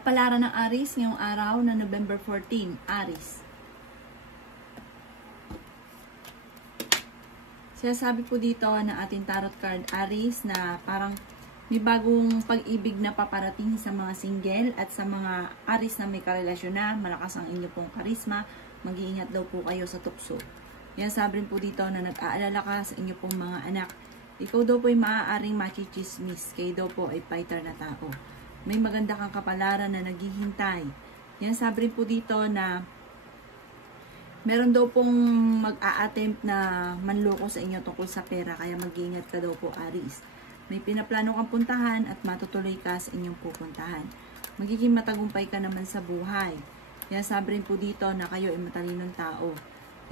Kapalaran ng Aries ngayong araw na November 14, Aries. Sinasabi po dito ng ating tarot card, Aries, na parang may bagong pag-ibig na paparating sa mga single at sa mga Aries na may karelasyon na, malakas ang inyo pong karisma, mag-iingat daw po kayo sa tukso. Yan, sabi rin po dito na nag-aalala ka sa inyo pong mga anak. Ikaw daw po ay maaaring machichismis, kayo daw po ay fighter na tao. May maganda kang kapalaran na naghihintay. Yan, sabi rin po dito na meron daw pong mag-a-attempt na manloko sa inyo tungkol sa pera, kaya mag-iingat ka daw po, Aries. May pinaplano kang puntahan at matutuloy ka sa inyong pupuntahan. Magiging matagumpay ka naman sa buhay. Yan, sabi rin po dito na kayo ay matalinong tao.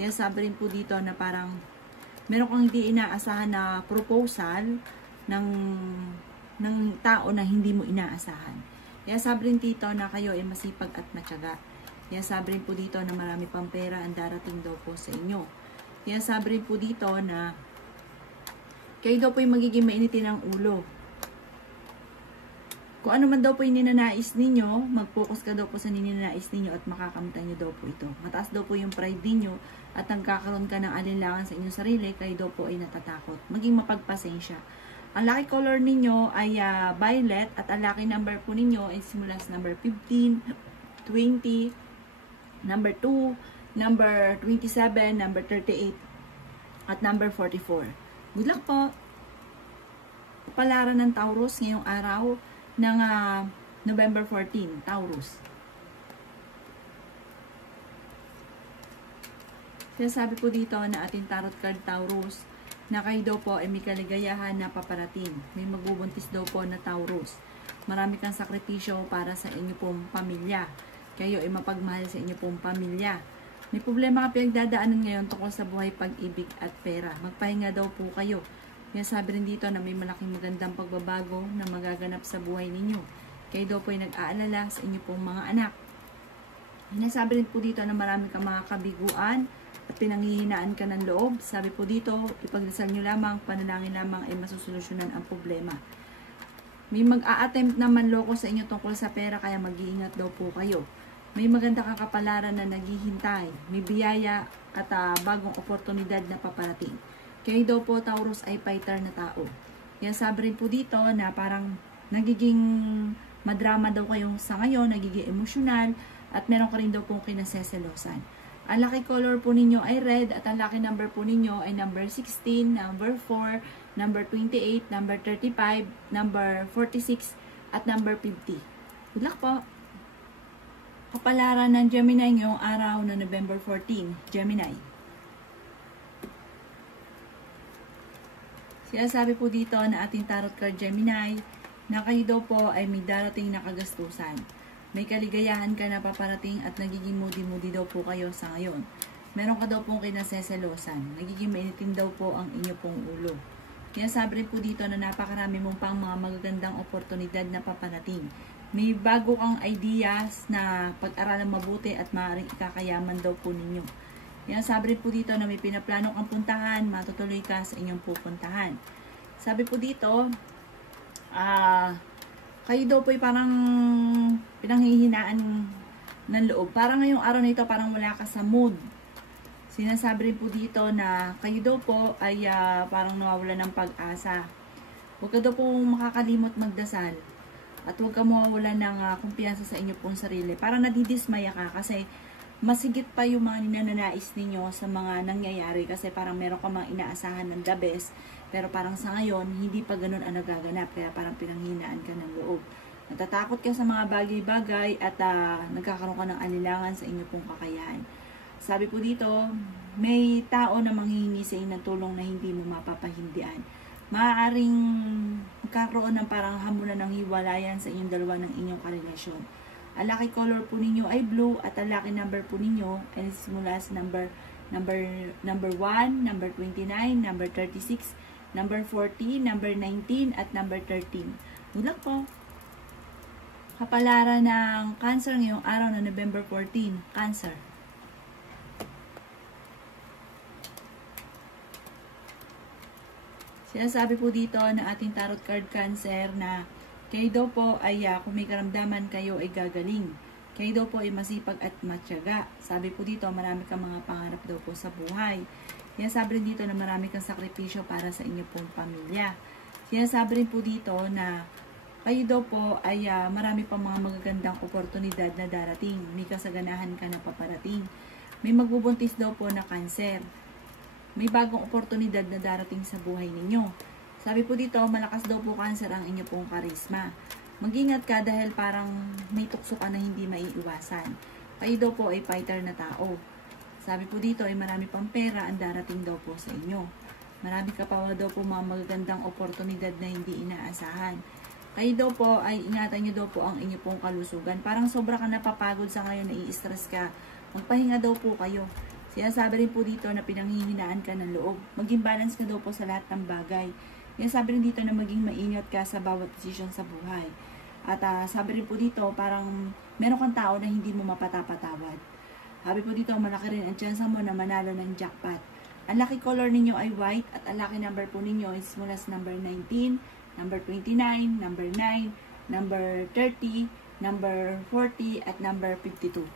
Yan, sabi rin po dito na parang meron kang hindi inaasahan na proposal ng tao na hindi mo inaasahan. Kaya sabi rin dito na kayo ay masipag at matyaga. Kaya sabi rin po dito na marami pang pera ang darating daw po sa inyo. Kaya sabi rin po dito na kayo daw po ay magiging mainitin ng ulo. Kung ano man daw po yung ninanais ninyo, mag-focus ka daw po sa ninanais ninyo at makakamtan nyo daw po ito. Mataas daw po yung pride ninyo at nagkakaroon ka ng alinlangan sa inyong sarili, kayo daw po ay natatakot. Maging mapagpasensya. Ang lucky color ninyo ay violet at ang lucky number po ninyo ay simula sa number 15, 20, number 2, number 27, number 38, at number 44. Good luck po! Kapalaran ng Taurus ngayong araw ng November 14, Taurus. Sinasabi po dito na ating tarot card, Taurus, na kayo daw po ay may kaligayahan na paparating. May magbubuntis daw po na Taurus. Marami kang sakripisyo para sa inyo pong pamilya. Kayo ay mapagmahal sa inyo pong pamilya. May problema ka pinagdadaanan ngayon tungkol sa buhay, pag-ibig at pera. Magpahinga daw po kayo. Kaya sabi rin dito na may malaking magandang pagbabago na magaganap sa buhay ninyo. Kayo daw po ay nag-aalala sa inyo pong mga anak. Sabi rin po dito na marami kang mga kabiguan at pinanghihinaan ka ng loob. Sabi po dito, ipagdasal nyo lamang, panalangin lamang ay masusolusyonan ang problema. May mag-a-attempt na manloko sa inyo tungkol sa pera, kaya mag-iingat daw po kayo. May maganda kang kapalaran na naghihintay. May biyaya at bagong oportunidad na paparating. Kayo daw po, Taurus, ay fighter na tao. Kaya sabi rin po dito na parang nagiging madrama daw kayong sa ngayon, nagiging emosyonal, at meron ka rin daw pong kinaseselosan. Ang lucky color po ninyo ay red at ang lucky number po ninyo ay number 16, number 4, number 28, number 35, number 46, at number 50. Good luck po! Kapalaran ng Gemini ngayong araw na November 14, Gemini. Sinasabi po dito na ating tarot card, Gemini, na kayo daw po ay may darating na kagastusan. May kaligayahan ka na paparating at nagiging moody-moody daw po kayo sa ngayon. Meron ka daw pong kinaseselosan. Nagiging mainitin daw po ang inyo pong ulo. Kaya sabi rin po dito na napakarami mong pang mga magagandang oportunidad na paparating. May bago kang ideas na pag-aralan mabuti at maaaring ikakayaman daw po ninyo. Kaya sabi rin po dito na may pinaplano kang puntahan, matutuloy ka sa inyong pupuntahan. Sabi po dito, kayo daw po ay parang pinanghihinaan ng loob. Parang ngayong araw na ito, parang wala ka sa mood. Sinasabi rin po dito na kayo daw po ay parang nawawala ng pag-asa. Huwag ka daw po makakalimot magdasal. At huwag ka mawawala ng kumpiyansa sa inyo pong sarili. Parang nadidismaya ka kasi masigit pa yung mga ninanais ninyo sa mga nangyayari. Kasi parang meron ka mga inaasahan ng the best. Pero parang sa ngayon, hindi pa ganun ang nagaganap. Kaya parang pinanghinaan ka ng loob. Natatakot ka sa mga bagay-bagay at nagkakaroon ka ng alinlangan sa inyo pong kakayahan. Sabi po dito, may tao na manghihingi sa inyo ng tulong na hindi mo mapapahindian. Maaaring magkakaroon ng parang hamunan ng hiwalayan sa inyong dalawa ng inyong karelasyon. Ang lucky color po ninyo ay blue at ang lucky number po ninyo ay simula sa number 1, number 29, number 36, number 40, number 19, at number 13. Good luck po! Kapalaran ng Cancer ngayong araw na November 14, Cancer. Sinasabi po dito na ating tarot card, Cancer, na Kayo daw po ay kung may karamdaman kayo ay gagaling. Kayo daw po ay masipag at matyaga. Sabi po dito, marami kang mga pangarap daw po sa buhay. Sinasabi rin dito na marami kang sakripisyo para sa inyo pong pamilya. Sinasabi rin po dito na kayo daw po ay marami pang mga magagandang oportunidad na darating. May kasaganahan ka na paparating. May magbubuntis daw po na cancer. May bagong oportunidad na darating sa buhay ninyo. Sabi po dito, malakas daw po cancer ang inyo pong karisma. Mag-ingat ka dahil parang may tukso ka na hindi maiiwasan. Kayo daw po ay fighter na tao. Sabi po dito ay marami pang pera ang darating daw po sa inyo. Marami ka pa daw po mga magagandang oportunidad na hindi inaasahan. Kayo daw po ay ingatan nyo daw po ang inyo pong kalusugan. Parang sobra ka napapagod sa ngayon, nai-stress ka. Magpahinga daw po kayo. Sinasabi rin po dito na pinanghihinaan ka ng loob. Maging balance ka daw po sa lahat ng bagay. Sinasabi rin dito na maging maingat ka sa bawat desisyon sa buhay. At sabi rin po dito, parang meron kang tao na hindi mo mapatapatawad. Sabi po dito, malaki rin ang chance mo na manalo ng jackpot. Ang lucky color ninyo ay white at ang lucky number po ninyo is mula sa number 19, number 29, number 9, number 30, number 40, at number 52.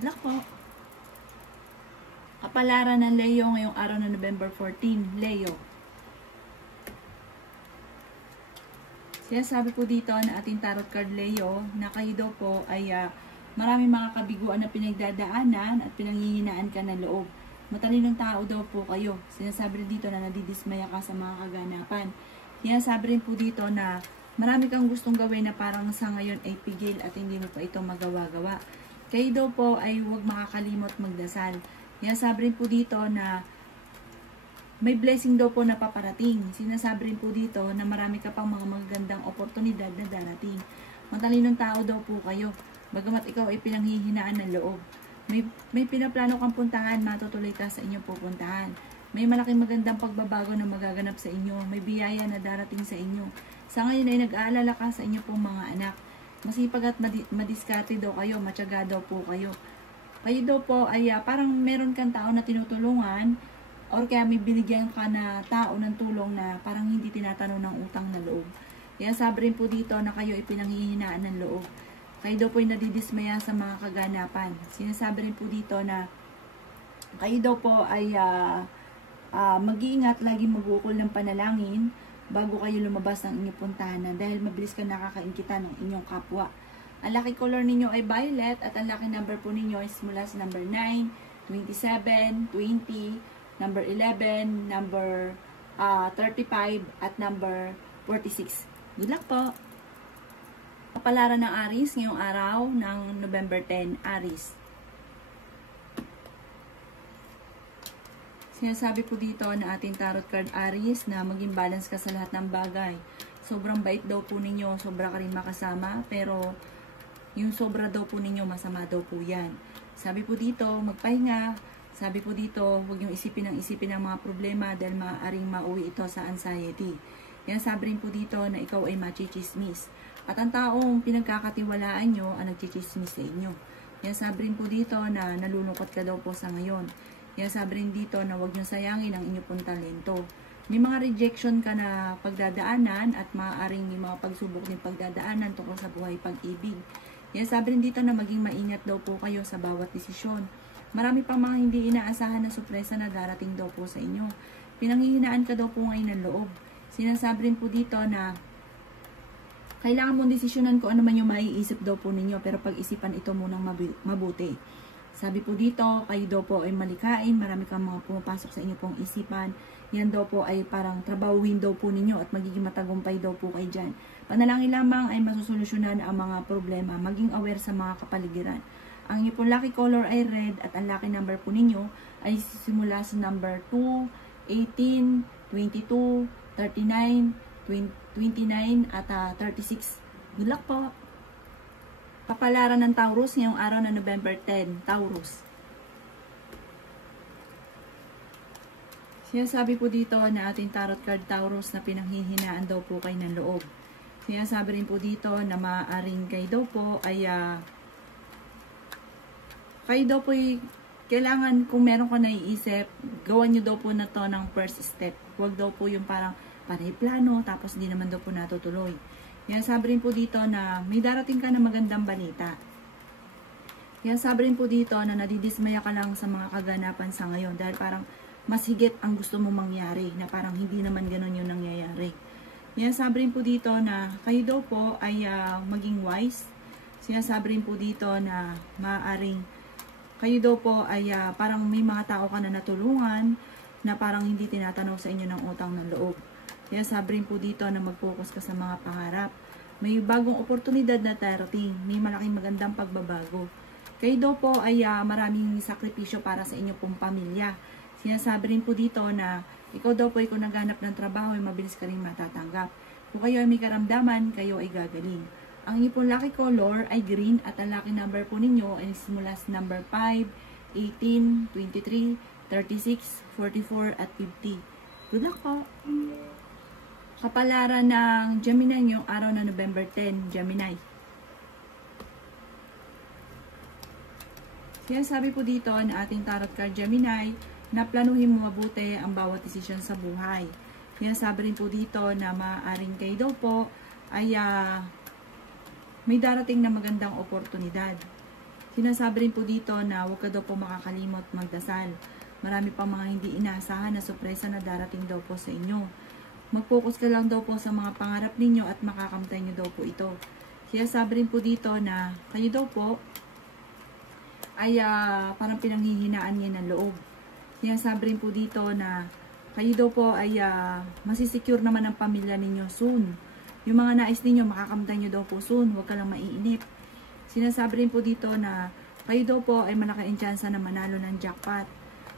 Good luck po! Kapalaran ng Leo ngayong araw na November 14, Leo. Sinasabi po dito na ating tarot card Leo na kayo daw po ay maraming mga kabiguan na pinagdadaanan at pinanghihinaan ka ng loob. Matalinong tao daw po kayo. Sinasabi rin dito na nadidismaya ka sa mga kaganapan. Sinasabi rin po dito na marami kang gustong gawin na parang sa ngayon ay pigil at hindi mo pa ito magawa-gawa. Kayo daw po ay huwag makakalimot magdasal. Sinasabi rin po dito na may blessing daw po na paparating. Sinasabi rin po dito na marami ka pang mga magagandang oportunidad na darating. Matalinong tao daw po kayo. Bagamat ikaw ay pinanghihinaan ng loob. May pinaplano kang puntahan, matutuloy ka sa inyong pupuntahan. May malaking magandang pagbabago na magaganap sa inyo. May biyaya na darating sa inyo. Sa ngayon ay nag-aalala ka sa inyo pong mga anak. Masipag at madiskarte daw kayo, matyaga daw po kayo. Kayo daw po ay parang meron kang tao na tinutulungan or kaya may binigyan ka na tao ng tulong na parang hindi tinatanong ng utang na loob. Kaya sabi rin po dito na kayo ay pinanghihinaan ng loob. Kayo daw po ay nadidismaya sa mga kaganapan. Sinasabi rin po dito na kayo daw po ay mag-iingat, laging mag-uukol ng panalangin bago kayo lumabas ng inyong puntahanan dahil mabilis ka nakakaingkita ng inyong kapwa. Ang lucky color ninyo ay violet at ang lucky number po ninyo is mula sa number 9, 27, 20, number 11, number 35, at number 46. Good luck po! Kapalaran ng Aries ngayong araw ng November 10, Aries. Sinasabi po dito na ating tarot card Aries na maging balance ka sa lahat ng bagay. Sobrang bait daw po ninyo, sobra ka rin makasama, pero yung sobra daw po ninyo, masama daw po yan. Sabi po dito, magpahinga. Sabi po dito, huwag yung isipin ng mga problema dahil maaaring mauwi ito sa anxiety. Yan, sabi rin po dito na ikaw ay machichismis. At ang taong pinagkakatiwalaan nyo ang nagchichismis sa inyo. Yan, sabi rin po dito na nalulungkot ka daw po sa ngayon. Yan, sabi rin dito na huwag nyo sayangin ang inyong pong talento. May mga rejection ka na pagdadaanan at maaaring may mga pagsubok din pagdadaanan tungkol sa buhay pag-ibig. Yan, sabi rin dito na maging maingat daw po kayo sa bawat desisyon. Marami pang mga hindi inaasahan na sorpresa na darating daw po sa inyo. Pinanghihinaan ka daw po ngayon ng loob. Sinasabi rin po dito na kailangan mong desisyonan kung ano man yung maiisip daw po ninyo, pero pag-isipan ito munang mabuti. Sabi po dito, kayo daw po ay malikain, marami kang mga pumapasok sa inyo pong isipan. Yan daw po ay parang trabahuin daw po ninyo at magiging matagumpay daw po kayo dyan. Panalangin lamang ay masusolusyonan ang mga problema, maging aware sa mga kapaligiran. Ang inyo pong lucky color ay red at ang lucky number po ninyo ay simula sa number 2, 18, 22, 39, 29 at 36. Good luck po! Kapalaran ng Taurus ngayong araw na November 10, Taurus. Sinasabi po dito na ating tarot card Taurus na pinanghihinaan daw po kayo ng loob. Sinasabi rin po dito na maaaring kayo daw po ay kayo daw po ay kailangan kung meron ka naiisip, gawan nyo daw po na to ng first step. Huwag daw po yung parang panay plano tapos hindi naman daw po natutuloy. Yan, sabi rin po dito na may darating ka na magandang balita. Yan, sabi rin po dito na nadidismaya ka lang sa mga kaganapan sa ngayon dahil parang mas higit ang gusto mong mangyari na parang hindi naman ganun yung nangyayari. Yan, sabi rin po dito na kayo daw po ay maging wise. Sinasabi rin po dito na maaaring kayo daw po ay parang may mga tao ka na natulungan na parang hindi tinatanaw sa inyo ng utang ng loob. Kaya sabi rin po dito na mag-focus ka sa mga pangarap. May bagong oportunidad na darating. May malaking magandang pagbabago. Kayo daw po ay maraming sakripisyo para sa inyong pong pamilya. Sinasabi rin po dito na ikaw daw po ay kung naghanap ng trabaho ay mabilis ka rin matatanggap. Kung kayo ay may karamdaman, kayo ay gagaling. Ang inyong pong lucky color ay green at ang lucky number po ninyo ay simula sa number 5, 18, 23, 36, 44 at 50. Good luck po! Kapalaran ng Gemini yung araw na November 10, Gemini. Kaya sabi po dito na ating tarot card Gemini na planuhin mo mabuti ang bawat desisyon sa buhay. Kaya sabi rin po dito na maaaring kayo daw po ay may darating na magandang oportunidad. Sinasabi rin po dito na huwag ka daw po makakalimot magdasal. Marami pang mga hindi inaasahan na sorpresa na darating daw po sa inyo. Mag-focus ka lang daw po sa mga pangarap ninyo at makakamtay nyo daw po ito. Kaya sabi rin po dito na kayo daw po ay parang pinanghihinaan niya ng loob. Kaya sabi rin po dito na kayo daw po ay masisecure naman ang pamilya ninyo soon. Yung mga nais ninyo, makakamtay nyo daw po soon. Huwag ka lang maiinip. Sinasabi rin po dito na kayo daw po ay malaki ang tsansa na manalo ng jackpot.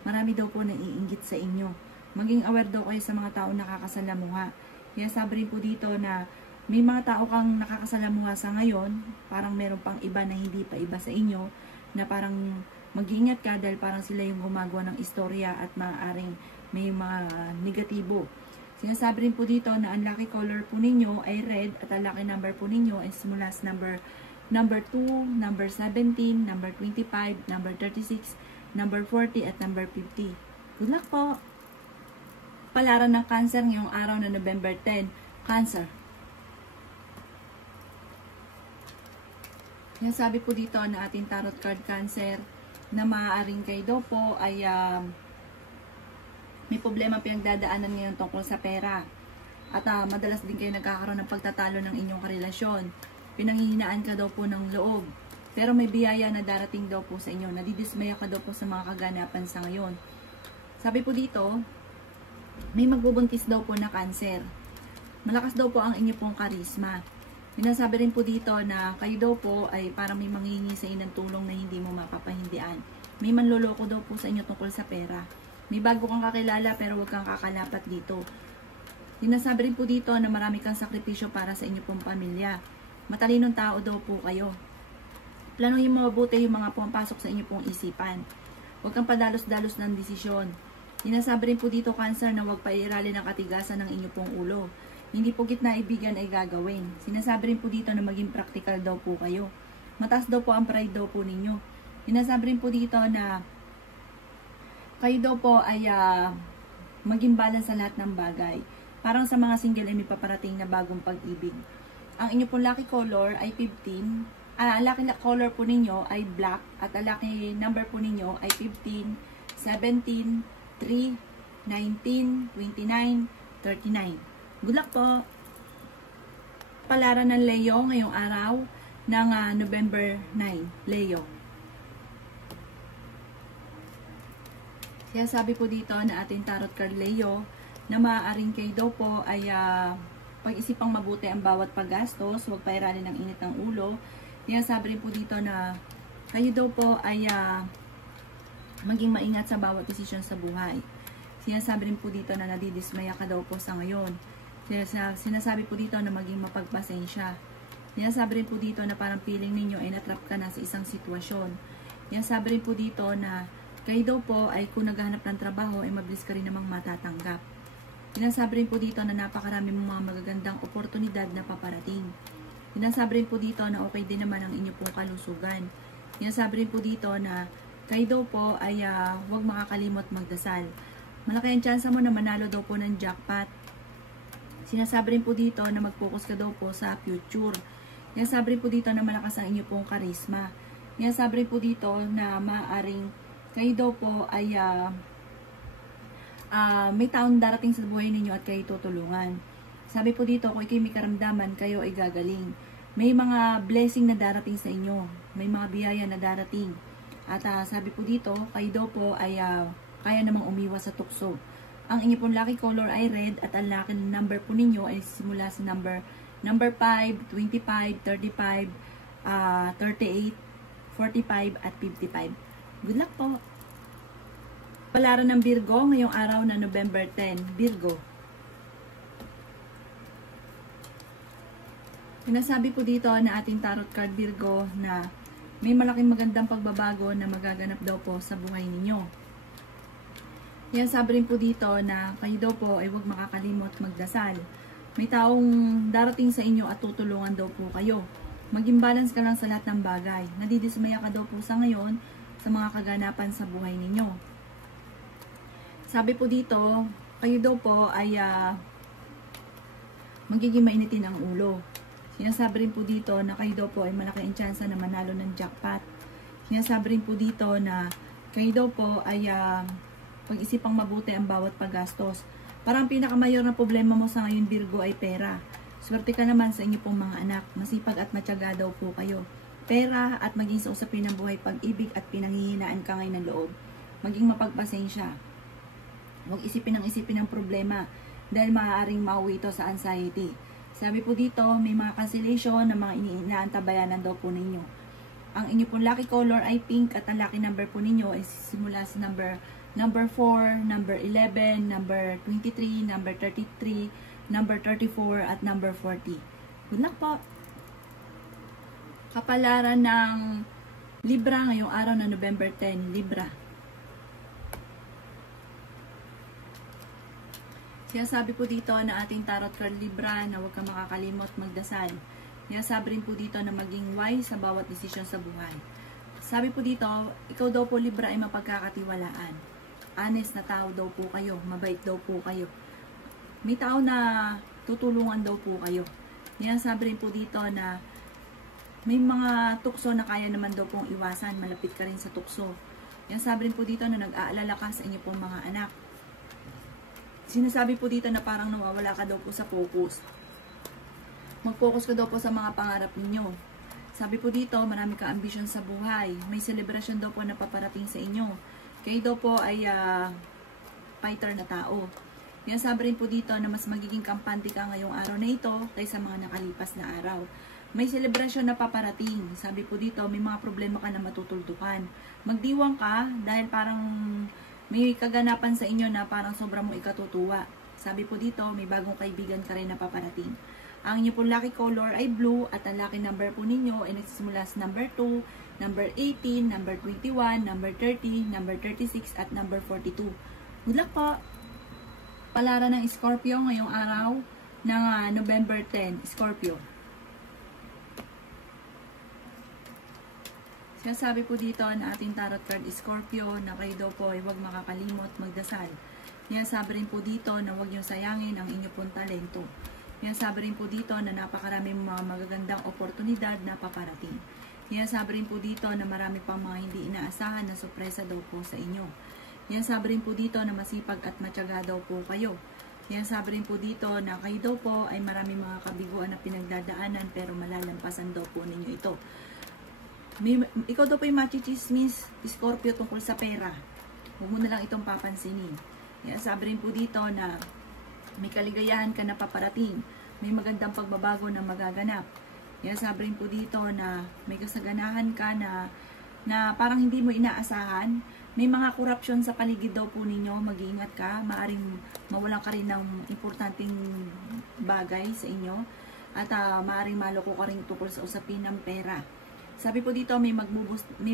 Marami daw po naiinggit sa inyo. Maging aware daw kayo sa mga tao nakakasalamuha. Kaya sabi rin po dito na may mga tao kang nakakasalamuha sa ngayon, parang meron pang iba na hindi pa iba sa inyo, na parang mag-iingat ka dahil parang sila yung gumagawa ng istorya at maaaring may mga negatibo. Sinasabi rin po dito na ang lucky color po ninyo ay red at ang lucky number po ninyo ay simula sa number 2, number 17, number 25, number 36, number 40 at number 50. Good luck po! Palaran ng Cancer ngayong araw na November 10. Cancer. Yan, sabi po dito na ating tarot card Cancer na maaaring kayo daw po ay may problema pinagdadaanan ngayon tungkol sa pera. At madalas din kayo nagkakaroon ng pagtatalo ng inyong karelasyon. Pinanghihinaan ka daw po ng loob. Pero may biyaya na darating daw po sa inyo. Nadidismaya ka daw po sa mga kaganapan sa ngayon. Sabi po dito, may magbubuntis daw po na Cancer. Malakas daw po ang inyo pong karisma. Sinasabi rin po dito na kayo daw po ay parang may manghihingi sa inyo ng tulong na hindi mo mapapahindian. May manloloko daw po sa inyo tungkol sa pera. May bago kang kakilala pero huwag kang kakalapat dito. Sinasabi rin po dito na marami kang sakripisyo para sa inyo pong pamilya. Matalinong tao daw po kayo. Planuhin mo mabuti yung mga pumapasok sa inyo pong isipan. Huwag kang padalos-dalos ng desisyon. Sinasabi rin po dito Cancer na huwag pairali ng katigasan ng inyo pong ulo. Hindi po gitna ibigan ay gagawin. Sinasabi rin po dito na maging practical daw po kayo. Mataas daw po ang pride daw po ninyo. Sinasabi rin po dito na kayo daw po ay maging balance sa lahat ng bagay. Parang sa mga single ay may paparating na bagong pag-ibig. Ang inyo pong lucky color ay 15. Lucky color po ninyo ay black. At ang lucky number po ninyo ay 15, 17, 3, 19, 29, 39. Good luck po! Palaran ng Leo ngayong araw ng November 9. Leo. Kaya sabi po dito na ating tarot card Leo na maaaring kayo daw po ay pag-isipang mabuti ang bawat paggastos, huwag pairalin ng init ng ulo. Kaya sabi rin po dito na kayo daw po ay maging maingat sa bawat desisyon sa buhay. Sinasabi rin po dito na nadidismaya ka daw po sa ngayon. Sinasabi po dito na maging mapagpasensya. Sinasabi rin po dito na parang feeling ninyo ay natrap ka na sa isang sitwasyon. Sinasabi rin po dito na kayo daw po ay kung naghahanap ng trabaho ay mabilis ka rin namang matatanggap. Sinasabi rin po dito na napakarami mong mga magagandang oportunidad na paparating. Sinasabi rin po dito na okay din naman ang inyong pong kalusugan. Sinasabi rin po dito na kayo daw po ay huwag makakalimot magdasal. Malaki ang tsansa mo na manalo daw po ng jackpot. Sinasabi rin po dito na mag-focus ka daw po sa future. Sinasabi rin po dito na malakas ang inyo pong karisma. Sinasabi rin po dito na maaaring kayo daw po ay may taong darating sa buhay ninyo at kayo tutulungan. Sabi po dito, kung kayo may karamdaman, kayo ay gagaling. May mga blessing na darating sa inyo. May mga biyaya na darating. At sabi po dito, kayo daw po ay kaya namang umiwas sa tukso. Ang inyo pong lucky color ay red at ang lucky number po ninyo ay simula sa number 5, 25, 35, 38, 45 at 55. Good luck po! Palaran ng Virgo ngayong araw na November 10. Virgo. Pinasabi po dito na ating tarot card Virgo na may malaking magandang pagbabago na magaganap daw po sa buhay ninyo. Sabi rin po dito na kayo daw po ay huwag makakalimot magdasal. May taong darating sa inyo at tutulungan daw po kayo. Maging balance ka lang sa lahat ng bagay. Nadidismaya ka daw po sa ngayon sa mga kaganapan sa buhay ninyo. Sabi po dito, kayo daw po ay magiging mainitin ang ulo. Sinasabi rin po dito na kayo daw po ay malaki ang tsansa na manalo ng jackpot. Sinasabi rin po dito na kayo daw po ay pag-isipang mabuti ang bawat paggastos. Parang pinakamayor na problema mo sa ngayon Virgo ay pera. Swerte ka naman sa inyo pong mga anak. Masipag at matyaga daw po kayo. Pera at maging sa usapin ng buhay, pag-ibig at pinanghihinaan ka ngayon ng loob. Maging mapagpasensya. Huwag isipin ng problema dahil maaaring mauwi ito sa anxiety. Sabi po dito, may mga cancellation na mga inaantabayanan daw po ninyo. Ang inyo pong lucky color ay pink at ang lucky number po ninyo ay simula sa number 4, number 11, number 23, number 33, number 34, at number 40. Good luck po! Kapalaran ng Libra ngayong araw na November 10. Libra. Sinasabi po dito na ating tarot card Libra na huwag kang makakalimot magdasal. Sinasabi rin po dito na maging wise sa bawat desisyon sa buhay. Sabi po dito, ikaw daw po Libra ay mapagkakatiwalaan. Honest na tao daw po kayo. Mabait daw po kayo. May tao na tutulungan daw po kayo. Sabi rin po dito na may mga tukso na kaya naman daw pong iwasan. Malapit ka rin sa tukso. Sabi rin po dito na nag-aalala ka sa inyo pong mga anak. Sinasabi po dito na parang nawawala ka daw po sa focus. Mag-focus ka daw po sa mga pangarap ninyo. Sabi po dito, marami ka ambisyon sa buhay. May celebration daw po na paparating sa inyo. Kayo daw po ay fighter na tao. Sabi rin po dito na mas magiging kampante ka ngayong araw na ito kaysa mga nakalipas na araw. May celebration na paparating. Sabi po dito, may mga problema ka na matutuldukan. Magdiwang ka dahil parang may kaganapan sa inyo na parang sobrang mo ikatutuwa. Sabi po dito, may bagong kaibigan ka rin na paparating. Ang inyo po lucky color ay blue at ang lucky number po ninyo ay nagsisimula sa number 2, number 18, number 21, number 30, number 36 at number 42. Good luck po! Palaran ng Scorpio ngayong araw ng November 10. Scorpio. Sinasabi po dito na ating tarot card Scorpio na kayo daw po ay huwag makakalimot magdasal. Sinasabi rin po dito na huwag niyong sayangin ang inyo pong talento. Sinasabi rin po dito na napakaraming mga magagandang oportunidad na paparating. Sinasabi rin po dito na marami pang mga hindi inaasahan na sorpresa daw po sa inyo. Sinasabi rin po dito na masipag at matyaga daw po kayo. Sinasabi rin po dito na kayo daw po ay maraming mga kabiguan na pinagdadaanan pero malalampasan daw po ninyo ito. Ikaw daw po yung machichismis, Scorpio, tungkol sa pera. Huwag mo na lang itong papansinin. Sinasabi rin po dito na may kaligayahan ka na paparating. May magandang pagbabago na magaganap. Sinasabi rin po dito na may kasaganahan ka na parang hindi mo inaasahan. May mga korupsyon sa paligid daw po ninyo. Mag-iingat ka. Maaring mawalan ka rin ng importanteng bagay sa inyo. At maaring maloko ka rin tungkol sa usapin ng pera. Sabi po dito, may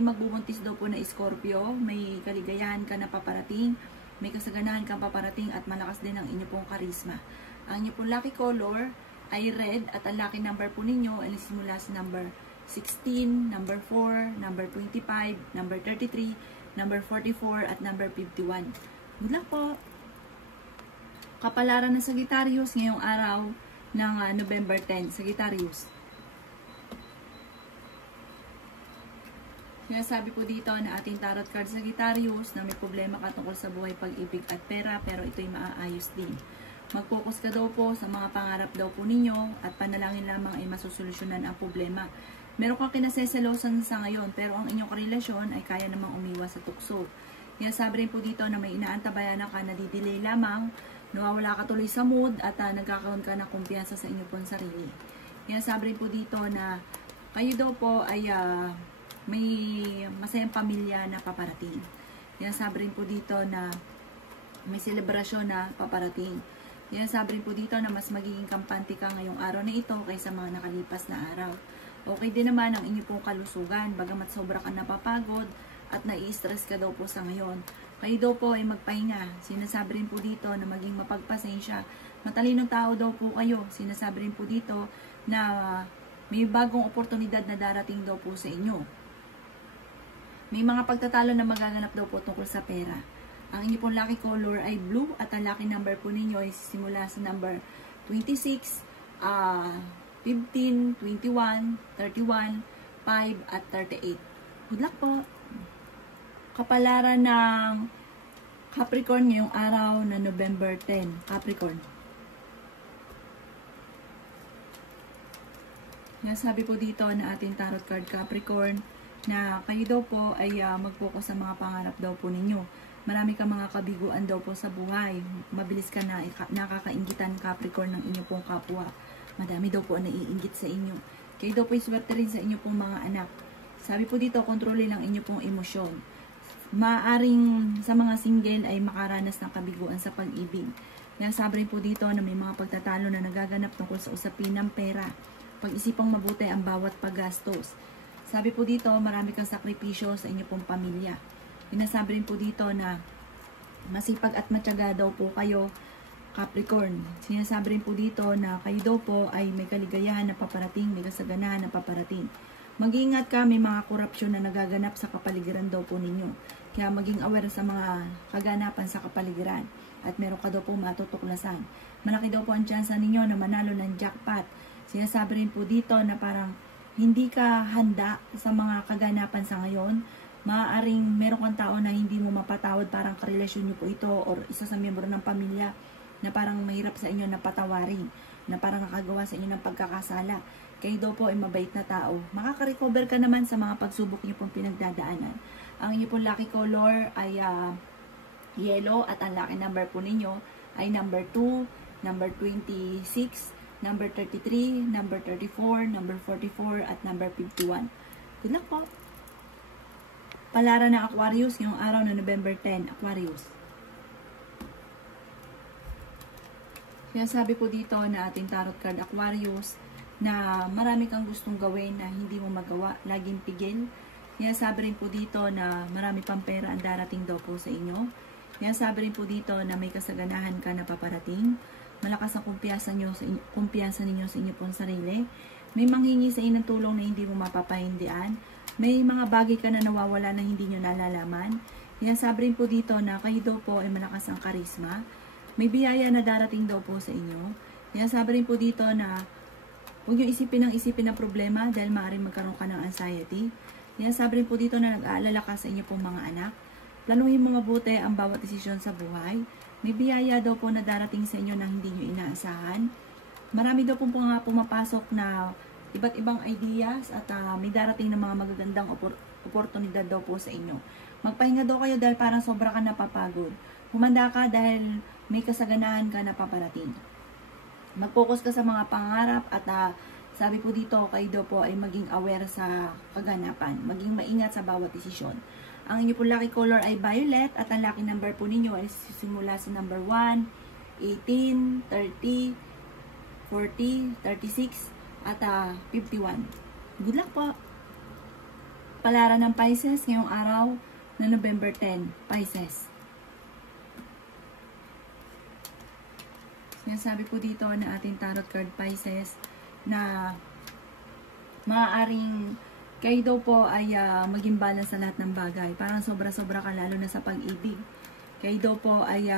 magbubuntis daw po na Scorpio. May kaligayahan ka na paparating. May kasaganahan kang paparating at malakas din ang inyo pong karisma. Ang inyo pong lucky color ay red at ang lucky number po ninyo ay simula sa number 16, number 4, number 25, number 33, number 44 at number 51. Good luck po! Kapalaran ng Sagittarius ngayong araw ng November 10. Sagittarius. Sinasabi po dito na ating tarot card Sagittarius na may problema ka tungkol sa buhay, pag-ibig at pera, pero ito'y maaayos din. Mag-focus ka daw po sa mga pangarap daw po ninyo at panalangin lamang ay masusolusyonan ang problema. Meron kang kinaseselosan sa ngayon, pero ang inyong relasyon ay kaya namang umiwas sa tukso. Sinasabi rin po dito na may inaantabayanan ka na didelay lamang, nawawala ka tuloy sa mood at nagkakaroon ka ng kumpiyansa sa inyo pong sarili. Sinasabi rin po dito na kayo daw po ay may masayang pamilya na paparating. Sinasabi rin po dito na may selebrasyon na paparating. Sinasabi rin po dito na mas magiging kampante ka ngayong araw na ito kaysa mga nakalipas na araw. Okay din naman ang inyong pong kalusugan, bagamat sobra ka napapagod at nai-stress ka daw po sa ngayon. Kayo daw po ay magpahinga. Sinasabi rin po dito na maging mapagpasensya. Matalinong tao daw po kayo. Sinasabi rin po dito na may bagong oportunidad na darating daw po sa inyo. May mga pagtatalo na magaganap daw po tungkol sa pera. Ang inyong pong lucky color ay blue at ang lucky number po ninyo ay simula sa number 26, 15, 21, 31, 5 at 38. Good luck po! Kapalaran ng Capricorn ngayong araw na November 10. Capricorn. Sabi po dito na ating tarot card Capricorn na kayo daw po ay mag-focus sa mga pangarap daw po ninyo. Marami ka mga kabiguan daw po sa buhay. Mabilis ka na nakakainggitan Capricorn ng inyong pong kapwa. Madami daw po ang naiinggit sa inyo. Kayo daw po ay swerte rin sa inyong pong mga anak. Sabi po dito, kontrolin lang inyong pong emosyon. Maaring sa mga single ay makaranas ng kabiguan sa pag-ibig. Sabi rin po dito na may mga pagtatalo na nagaganap tungkol sa usapin ng pera. Pag-isipang mabuti ang bawat paggastos. Sabi po dito, marami kang sakripisyo sa inyong pong pamilya. Sinasabi rin po dito na masipag at matyaga daw po kayo, Capricorn. Sinasabi rin po dito na kayo daw po ay may kaligayahan na paparating, may kasaganahan na paparating. Mag-iingat ka, may mga korupsyon na nagaganap sa kapaligiran daw po ninyo. Kaya maging aware sa mga kaganapan sa kapaligiran. At meron ka daw po matutuklasan. Malaki daw po ang tsansa ninyo na manalo ng jackpot. Sinasabi rin po dito na parang hindi ka handa sa mga kaganapan sa ngayon. Maaaring meron kang tao na hindi mo mapatawad, parang karelasyon nyo po ito or isa sa miyembro ng pamilya na parang mahirap sa inyo na patawarin, na parang nakagawa sa inyo ng pagkakasala. Kayo daw po ay mabait na tao. Makaka-recover ka naman sa mga pagsubok nyo pong pinagdadaanan. Ang inyo pong lucky color ay yellow at ang lucky number po ninyo ay number 2, number 26, number 33, number 34, number 44 at number 51. Good luck po! Palaran ng Aquarius ngayong araw na November 10. Aquarius. Sinasabi po dito na ating tarot card Aquarius na marami kang gustong gawin na hindi mo magawa, laging pigil. Sinasabi rin po dito na marami pang pera ang darating daw po sa inyo. Sinasabi rin po dito na may kasaganahan ka na paparating. Malakas ang kumpiyansa ninyo sa inyo pong sarili. May manghingi sa inyo ng tulong na hindi mo mapapahindian. May mga bagay ka na nawawala na hindi nyo nalalaman. Sinasabi rin po dito na kayo daw po ay malakas ang karisma. May biyaya na darating daw po sa inyo. Sinasabi rin po dito na huwag nyo isipin ng problema dahil maaaring magkaroon ka ng anxiety. Sinasabi rin po dito na nag-aalala ka sa inyo pong mga anak. Planuhin mo mabuti ang bawat desisyon sa buhay. May biyaya daw po na darating sa inyo na hindi nyo inaasahan. Marami daw po mga pumapasok na iba't ibang ideas at may darating na mga magagandang oportunidad daw po sa inyo. Magpahinga daw kayo dahil parang sobra ka napapagod. Humanda ka dahil may kasaganahan ka na paparating. Mag-focus ka sa mga pangarap at sabi po dito, kayo daw po ay maging aware sa kaganapan. Maging maingat sa bawat desisyon. Ang inyo po lucky color ay violet at ang lucky number po ninyo ay simula sa number 1, 18, 30, 40, 36, at 51. Good luck po! Palaran ng Pisces ngayong araw na November 10. Pisces. Sinasabi po dito na ating tarot card Pisces na maaaring kayo daw po ay maging balance sa lahat ng bagay. Parang sobra-sobra ka lalo na sa pag-ibig. Kayo daw po ay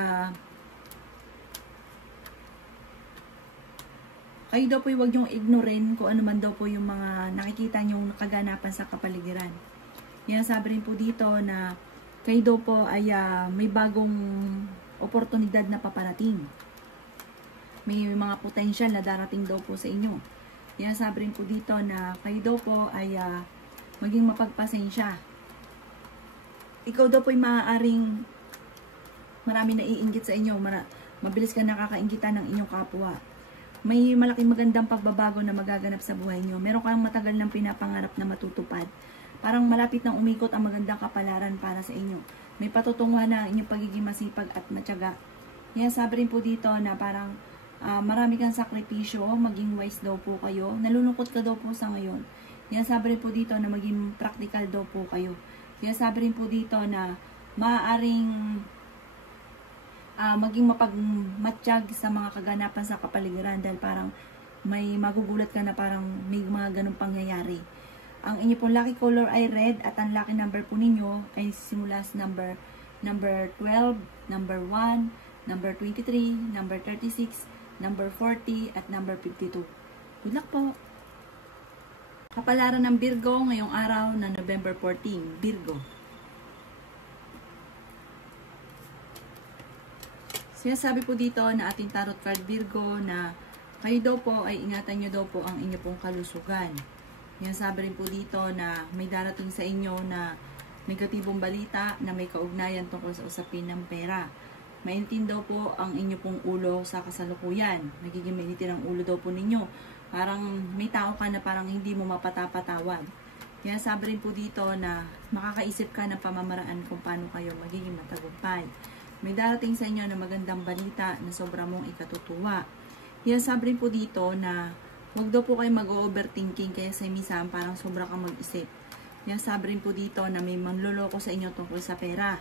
Kayo daw po huwag niyong ignorin kung ano man daw po yung mga nakikita niyong kaganapan sa kapaligiran. Yan, sabi rin po dito na kayo daw po ay may bagong oportunidad na paparating. May mga potential na darating daw po sa inyo. Yan, sabi rin po dito na kayo daw po ay maging mapagpasensya. Ikaw daw po ay maaaring marami na iinggit sa inyo. Mabilis ka nakakainggitan ng inyong kapwa. May malaking magandang pagbabago na magaganap sa buhay nyo. Meron kang matagal ng pinapangarap na matutupad. Parang malapit nang umikot ang magandang kapalaran para sa inyo. May patutunguhan na inyong pagiging masipag at matyaga. Yan, sabi rin po dito na parang marami kang sakripisyo, maging wise daw po kayo. Nalulungkot ka daw po sa ngayon. Yan, sabi rin po dito na maging practical daw po kayo. Yan, sabi rin po dito na maaaring maging mapagmatsyag sa mga kaganapan sa kapaligiran dahil parang may magugulat ka na parang may mga ganong pangyayari. Ang inyo pong lucky color ay red at ang lucky number po ninyo ay simula sa number 12, number 1, number 23, number 36, number 40 at number 52. Good luck po! Kapalaran ng Virgo ngayong araw na November 14, Virgo. Sinasabi po dito na ating tarot card Virgo na kayo daw po ay ingatan nyo daw po ang inyo pong kalusugan. Yan, sabi rin po dito na may darating sa inyo na negatibong balita na may kaugnayan tungkol sa usapin ng pera. Maintin daw po ang inyo pong ulo sa kasalukuyan. Nagiging mainitin ang ulo daw po ninyo. Parang may tao ka na parang hindi mo mapatapatawad. Yan, sabi rin po dito na makakaisip ka ng pamamaraan kung paano kayo magiging matagumpay. May darating sa inyo na magandang balita na sobra mong ikatutuwa. Yan, sabi rin po dito na huwag daw po kayo mag-overthinking kaya sa minsan parang sobra kang mag-isip. Yan, sabi rin po dito na may manloloko sa inyo tungkol sa pera.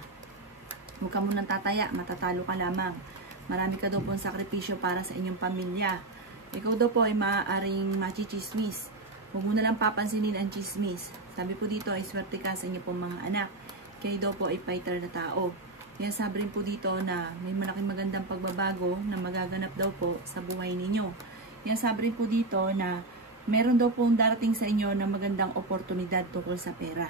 Huwag ka munang tataya, matatalo ka lamang. Marami ka daw pong sakripisyo para sa inyong pamilya. Ikaw daw po ay maaaring machichismis. Huwag mo na lang papansinin ang chismis. Sabi po dito ay swerte ka sa inyo pong mga anak. Kayo daw po ay fighter na tao. Kaya sabi rin po dito na may malaking magandang pagbabago na magaganap daw po sa buhay ninyo. Kaya sabi rin po dito na meron daw pong darating sa inyo na magandang oportunidad tungkol sa pera.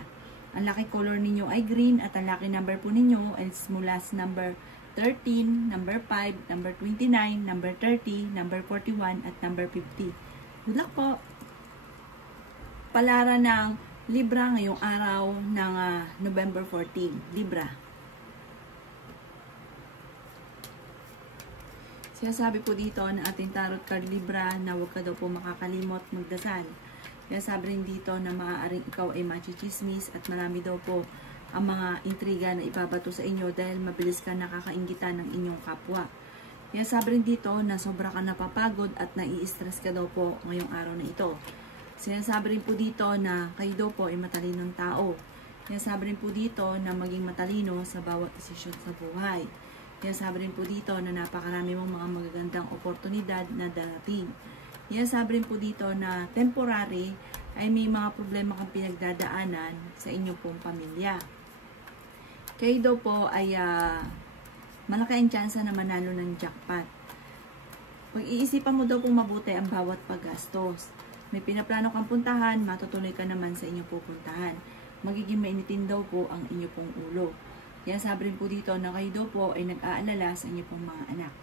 Ang lucky color ninyo ay green at ang lucky number po ninyo ay mula sa number 13, number 5, number 29, number 30, number 41 at number 50. Good luck po! Palaran ng Libra ngayong araw ng November 14. Libra. Sinasabi po dito na ating tarot card Libra na huwag ka daw po makakalimot magdasal. Kaya sabi rin dito na maaaring ikaw ay machichismis at marami daw po ang mga intriga na ibabato sa inyo dahil mabilis ka nakakainggitan ng inyong kapwa. Kaya sabi rin dito na sobra ka napapagod at nai-stress ka daw po ngayong araw na ito. Sinasabi rin po dito na kayo daw po ay matalinong tao. Kaya sabi rin po dito na maging matalino sa bawat desisyon sa buhay. Kaya sabi rin po dito na napakarami mong mga magagandang oportunidad na darating. Kaya sabi rin po dito na temporary ay may mga problema kang pinagdadaanan sa inyong pong pamilya. Kayo daw po ay malaki ang tsansa na manalo ng jackpot. Pag-iisipan mo daw pong mabuti ang bawat paggastos. May pinaplano kang puntahan, matutuloy ka naman sa inyong pupuntahan. Magiging mainitin daw po ang inyong pong ulo. Kaya sabi rin po dito na kayo daw po ay nag-aalala sa inyong pong mga anak.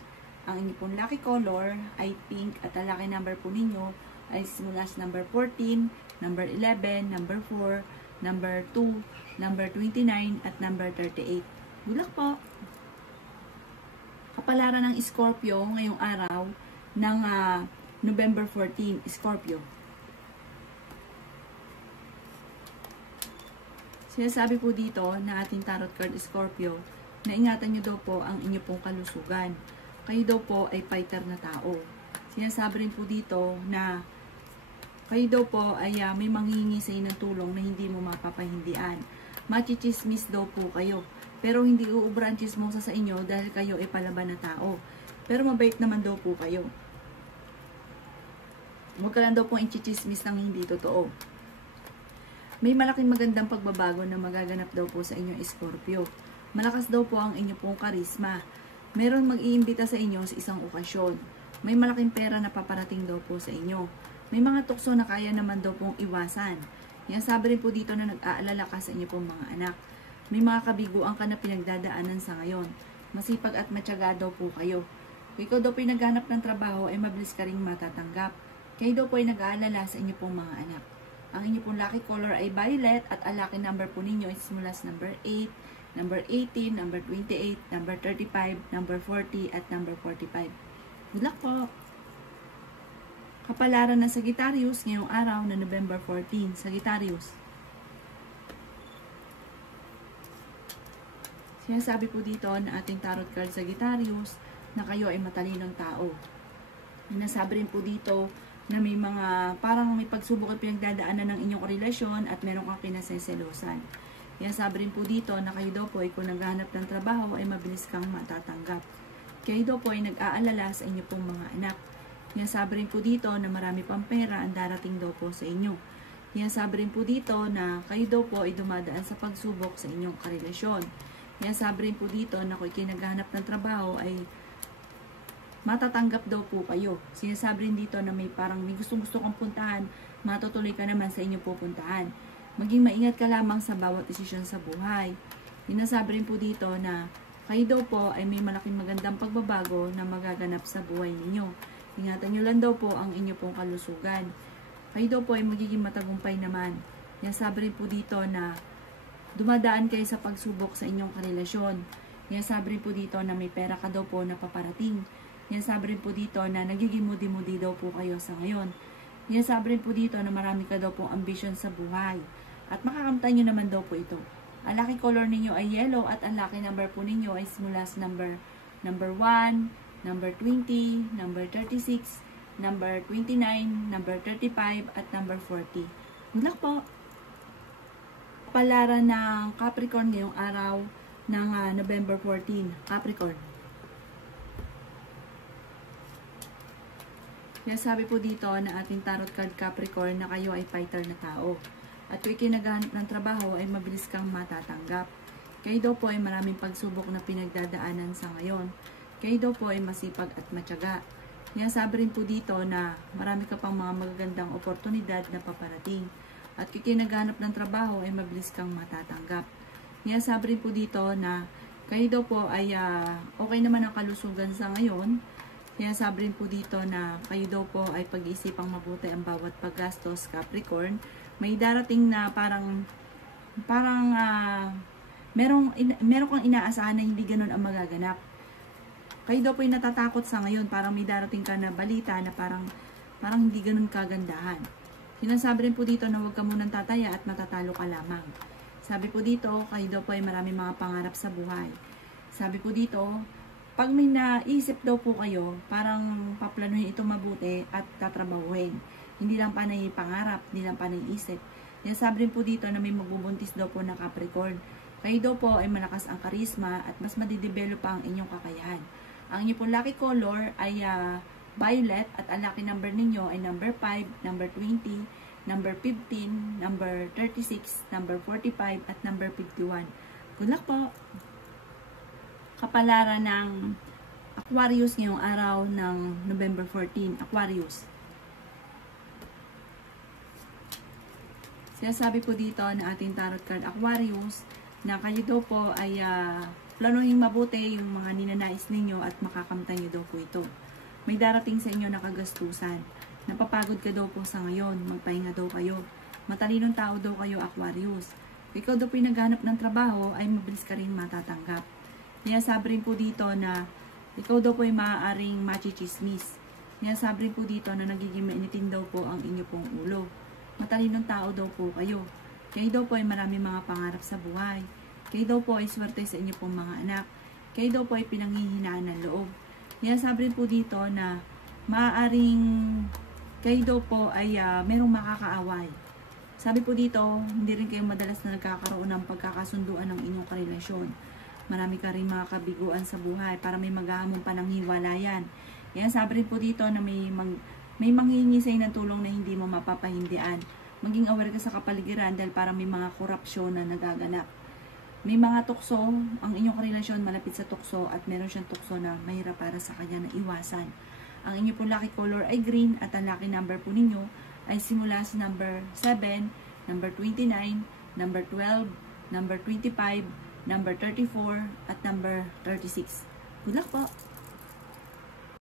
Ang inyong pong lucky color ay pink at ang lucky number po ninyo ay simula sa number 14, number 11, number 4, number 2, number 29 at number 38. Good luck po! Kapalaran ng Scorpio ngayong araw ng November 14, Scorpio. Sinasabi po dito na ating tarot card Scorpio na ingatan nyo daw po ang inyo pong kalusugan. Kayo daw po ay fighter na tao. Sinasabi rin po dito na kayo daw po ay may manghingi sa inyo ng tulong na hindi mo mapapahindian. Machichismis daw po kayo. Pero hindi uubra ang chismosa sa inyo dahil kayo ay palaban na tao. Pero mabait naman daw po kayo. Huwag ka lang daw po i-chismis ng hindi totoo. May malaking magandang pagbabago na magaganap daw po sa inyong Scorpio. Malakas daw po ang inyong pong karisma. Meron mag-iimbita sa inyo sa isang okasyon. May malaking pera na paparating daw po sa inyo. May mga tukso na kaya naman daw pong iwasan. Yan sabi rin po dito na nag-aalala ka sa inyo pong mga anak. May mga kabiguan ka na pinagdadaanan sa ngayon. Masipag at matyaga daw po kayo. Kung ikaw daw po ay naghanap ng trabaho ay mabilis ka rin matatanggap. Kayo daw po ay nag-aalala sa inyo pong mga anak. Ang inyo pong lucky color ay violet at ang lucky number po ninyo is mula sa number 8, number 18, number 28, number 35, number 40 at number 45. Good luck po! Kapalaran ng Sagittarius ngayong araw na November 14. Sagittarius. Sinasabi po dito na ating tarot card Sagittarius na kayo ay matalinong tao. Sinasabi rin po dito na may mga parang may pagsubok at pinagdadaanan ng inyong relasyon at meron kang kinaseselosan. Sinasabi rin po dito na kayo daw po ay kung naghahanap ng trabaho ay mabilis kang matatanggap. Kayo daw po ay nag-aalala sa inyo pong mga anak. Sinasabi rin po dito na marami pang pera ang darating daw po sa inyo. Sinasabi rin po dito na kayo daw po ay dumadaan sa pagsubok sa inyong karelasyon. Sinasabi rin po dito na kung kayo naghahanap ng trabaho ay matatanggap daw po kayo. Sinasabi rin dito na may parang may gusto-gusto kang puntahan, matutuloy ka naman sa inyong pupuntahan. Maging maingat ka lamang sa bawat desisyon sa buhay. Sinasabi rin po dito na kayo daw po ay may malaking magandang pagbabago na magaganap sa buhay ninyo. Ingatan nyo lang daw po ang inyo pong kalusugan. Kayo daw po ay magiging matagumpay naman. Sinasabi rin po dito na dumadaan kayo sa pagsubok sa inyong karelasyon. Sinasabi rin po dito na may pera ka daw po na paparating. Sinasabi rin po dito na nagiging mudi-mudi daw po kayo sa ngayon. Sinasabi rin po dito na marami ka daw pong ambisyon sa buhay. At makakamtan nyo naman daw po ito. Ang lucky color ninyo ay yellow at ang lucky number po ninyo ay simula sa number 1, number 20, number 36, number 29, number 35, at number 40. Good luck po! Palaran ng Capricorn ngayong araw ng November 14. Capricorn. Sabi po dito na ating tarot card Capricorn na kayo ay fighter na tao. At kung ikinaghanap ng trabaho ay mabilis kang matatanggap. Kayo daw po ay maraming pagsubok na pinagdadaanan sa ngayon. Kayo daw po ay masipag at matyaga. Sabi rin po dito na marami ka pang mga magagandang oportunidad na paparating. At kung ikinaghanap ng trabaho ay mabilis kang matatanggap. Sabi rin po dito na kayo daw po ay okay naman ang kalusugan sa ngayon. Sabi rin po dito na kayo daw po ay pag-iisipang mabuti ang bawat paggastos, Capricorn. May darating na parang meron kang inaasahan na hindi ganun ang magaganap. Kayo daw po ay natatakot sa ngayon, parang may darating ka na balita na parang hindi ganun kagandahan. Sinasabi rin po dito na huwag ka munang tataya at matatalo ka lamang. Sabi po dito, kayo daw po ay maraming mga pangarap sa buhay. Sabi po dito, pag may naisip daw po kayo, parang paplanuhin ito mabuti at tatrabahuhin. Hindi lang panay pangarap, hindi lang panay isip. Sabi rin po dito na may magbubuntis daw po ng Capricorn. Kayo daw po ay malakas ang karisma at mas madidevelop pa ang inyong kakayahan. Ang inyong pong lucky color ay violet at ang lucky number ninyo ay number 5, number 20, number 15, number 36, number 45, at number 51. Good luck po! Kapalaran ng Aquarius ngayong araw ng November 14. Aquarius. Sinasabi po dito na ating tarot card Aquarius na kayo daw po ay planuhin mabuti yung mga ninanais ninyo at makakamtan nyo daw po ito. May darating sa inyo na kagastusan. Napapagod ka daw po sa ngayon. Magpahinga daw kayo. Matalinong tao daw kayo, Aquarius. Kung ikaw daw po naghanap ng trabaho ay mabilis ka rin matatanggap. Sabi rin po dito na ikaw daw po ay maaaring machichismis. Sabi rin po dito na nagiging mainitin daw po ang inyo pong ulo. Matalinong tao daw po kayo. Kayo daw po ay maraming mga pangarap sa buhay. Kayo daw po ay swerte sa inyo pong mga anak. Kayo daw po ay pinanghihinaan ng loob. Sabi rin po dito na maaaring kayo daw po ay merong makakaaway. Sabi po dito, hindi rin kayo madalas na nagkakaroon ng pagkakasunduan ng inyong karelasyon. Marami ka rin mga kabiguan sa buhay para may maghahamon pa ng hiwalayan. Sabi rin po dito na may manghihingi sa'yo ng tulong na hindi mo mapapahindian. Maging aware ka sa kapaligiran dahil parang may mga korupsyon na nagaganap. May mga tukso, ang inyong karelasyon malapit sa tukso at meron siyang tukso na mahirap para sa kanya na iwasan. Ang inyo po lucky color ay green at ang lucky number po ninyo ay simula sa number 7, number 29, number 12, number 25, number 34, at number 36. Good luck po!